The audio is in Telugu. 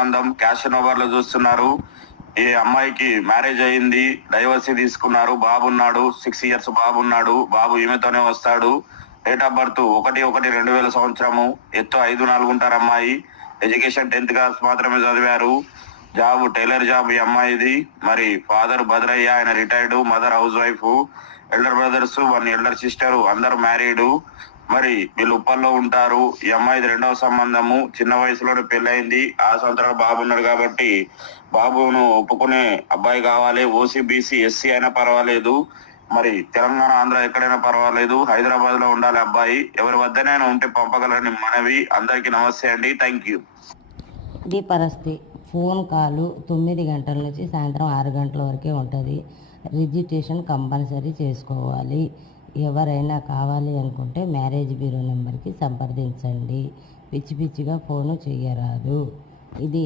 సంబంధం క్యాష్ ఓవర్ లో చూస్తున్నారు. ఈ అమ్మాయికి మ్యారేజ్ అయింది, డైవర్సీ తీసుకున్నారు, బాబు ఉన్నాడు, 6 years బాబు ఉన్నాడు. బాబు ఈమెతోనే వస్తాడు. డేట్ ఆఫ్ బర్త్ 1/1/2000 సంవత్సరము. ఎత్తు 5'4" ఉంటారు అమ్మాయి. ఎడ్యుకేషన్ 10th క్లాస్ మాత్రమే చదివారు. జాబ్ టైలర్ జాబ్ ఈ అమ్మాయిది. మరి ఫాదర్ భద్రయ్య, ఆయన retired, mother house wife, elder brothers 1 elder sister, అందరు మ్యారీడ్. మరి వీళ్ళు ఉప్పల్లో ఉంటారు. ఈ అమ్మాయిది 2వ సంబంధము. చిన్న వయసులోనే పెళ్ళయింది. ఆ సంవత్సరాలు బాబు ఉన్నాడు కాబట్టి బాబును ఒప్పుకునే అబ్బాయి కావాలి. ఓసీ బీసీ ఎస్సీ అయినా పర్వాలేదు. మరి తెలంగాణ ఆంధ్ర ఎక్కడైనా పర్వాలేదు. హైదరాబాద్ లో ఉండాలి అబ్బాయి. ఎవరి వద్దనైనా ఉంటే పంపగలరని మనవి. అందరికీ నమస్తే అండి. Thank you. ఇది పరిస్థితి. ఫోన్ కాలు 9 గంటల నుంచి సాయంత్రం 6 గంటల వరకే ఉంటుంది. రిజిస్ట్రేషన్ కంపల్సరీ చేసుకోవాలి. ఎవరైనా కావాలి అనుకుంటే మ్యారేజ్ బ్యూరో నెంబర్కి సంప్రదించండి. పిచ్చి పిచ్చిగా ఫోను చేయరాదు. ఇది